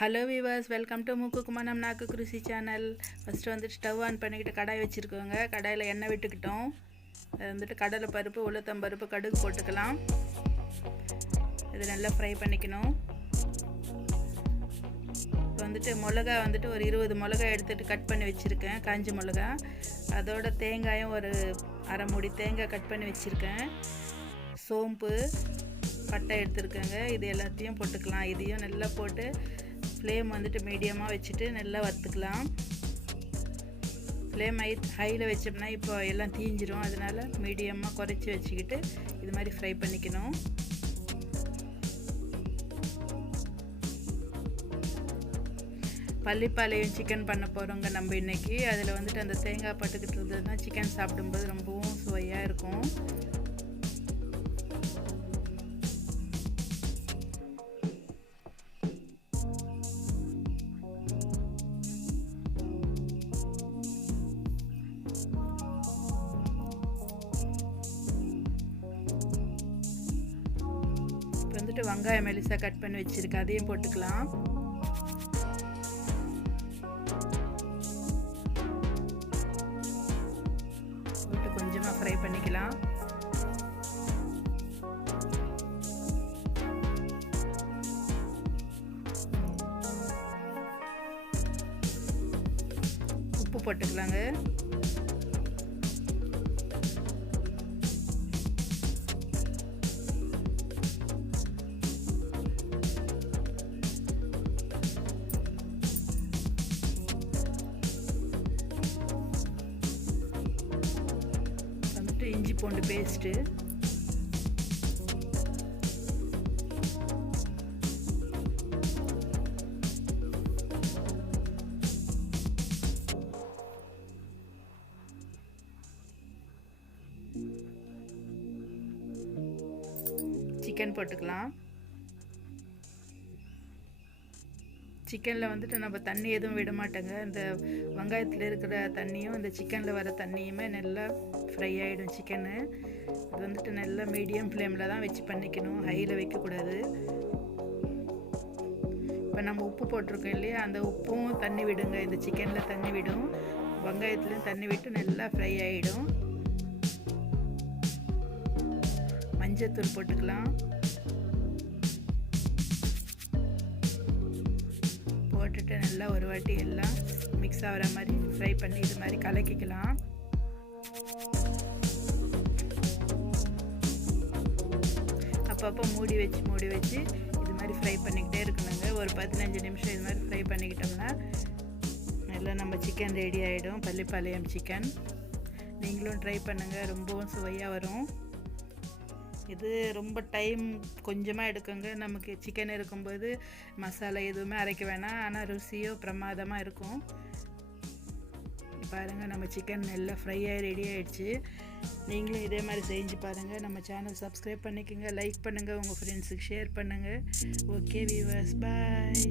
Hello viewers, welcome to மூக்குக்குமனம் நாக்கு குருசி channel. First வந்துட்டு stove on பண்ணிக்கிட்டு கடாய் வச்சுருக்கோங்க. கடாயில் எண்ணெய் விட்டுக்கிட்டோம். அது வந்துட்டு கடலை பருப்பு, உளுத்தம் பருப்பு, கடுகு போட்டுக்கலாம். இது நல்லா ஃப்ரை பண்ணிக்கணும். இப்போ வந்துட்டு மிளகா வந்துட்டு ஒரு 20 மிளகா எடுத்துகிட்டு கட் பண்ணி வச்சுருக்கேன், காஞ்சி மிளகா. அதோட தேங்காயும் ஒரு அரை மூடி தேங்காய் கட் பண்ணி வச்சுருக்கேன். சோம்பு, பட்டை எடுத்துருக்கேங்க. இது எல்லாத்தையும் போட்டுக்கலாம். இதையும் நல்லா போட்டு ஃப்ளேம் வந்துட்டு மீடியமாக வச்சுட்டு நல்லா வறுத்துக்கலாம். ஃப்ளேம் ஹையில் வச்சோம்னா இப்போ எல்லாம் தீஞ்சிரும். அதனால் மீடியமாக குறைச்சி வச்சுக்கிட்டு இது மாதிரி ஃப்ரை பண்ணிக்கணும். பள்ளிப்பாளையம் சிக்கன் பண்ண போகிறோங்க நம்ம இன்றைக்கி. அதில் வந்துட்டு அந்த தேங்காய் பட்டுக்கிட்டு இருந்ததுன்னா சிக்கன் சாப்பிடும்போது ரொம்பவும் சுவையாக இருக்கும். வந்துட்டு வெங்காயம் மெலிசா கட் பண்ணி வச்சிருக்கேன், அதையும் போட்டுக்கலாம். போட்டு கொஞ்சமாக ஃப்ரை பண்ணிக்கலாம். உப்பு போட்டுக்கலாங்க. இஞ்சி பூண்டு பேஸ்ட்டு, சிக்கன் போட்டுக்கலாம். சிக்கனில் வந்துட்டு நம்ம தண்ணி எதுவும் விட மாட்டோங்க. இந்த வெங்காயத்தில் இருக்கிற தண்ணியும் இந்த சிக்கனில் வர தண்ணியுமே நல்லா ஃப்ரை ஆகிடும் சிக்கனு. இது வந்துட்டு நல்லா மீடியம் ஃப்ளேமில் தான் வச்சு பண்ணிக்கணும், ஹையில் வைக்கக்கூடாது. இப்போ நம்ம உப்பு போட்டிருக்கோம் இல்லையா, அந்த உப்பும் தண்ணி விடுங்க. இந்த சிக்கனில் தண்ணி விடும், வெங்காயத்துலேயும் தண்ணி விட்டு நல்லா ஃப்ரை ஆகிடும். மஞ்சத்தூள் போட்டுக்கலாம். போட்டுட்டு நல்லா ஒரு வாட்டி எல்லாம் மிக்ஸ் ஆகிற மாதிரி ஃப்ரை பண்ணி இது மாதிரி கலக்கிக்கலாம். அப்பப்போ மூடி வச்சு இது மாதிரி ஃப்ரை பண்ணிக்கிட்டே இருக்கணுங்க. ஒரு 15 நிமிஷம் இது மாதிரி ஃப்ரை பண்ணிக்கிட்டோம்னா நல்லா நம்ம சிக்கன் ரெடி ஆகிடும். பள்ளிப்பாளையம் சிக்கன் நீங்களும் ட்ரை பண்ணுங்கள், ரொம்பவும் சுவையாக வரும். இது ரொம்ப டைம் கொஞ்சமாக எடுக்குங்க. நமக்கு சிக்கன் இருக்கும்போது மசாலா எதுவுமே அரைக்க வேணாம், ஆனால் ருசியோ பிரமாதமாக இருக்கும். பாருங்கள், நம்ம சிக்கன் நல்லா ஃப்ரை ஆகி ரெடி ஆகிடுச்சு. நீங்களும் இதே மாதிரி செஞ்சு பாருங்கள். நம்ம சேனல் சப்ஸ்கிரைப் பண்ணிக்கோங்க, லைக் பண்ணுங்கள், உங்கள் ஃப்ரெண்ட்ஸுக்கு ஷேர் பண்ணுங்கள். ஓகே வீவர்ஸ், பாய்.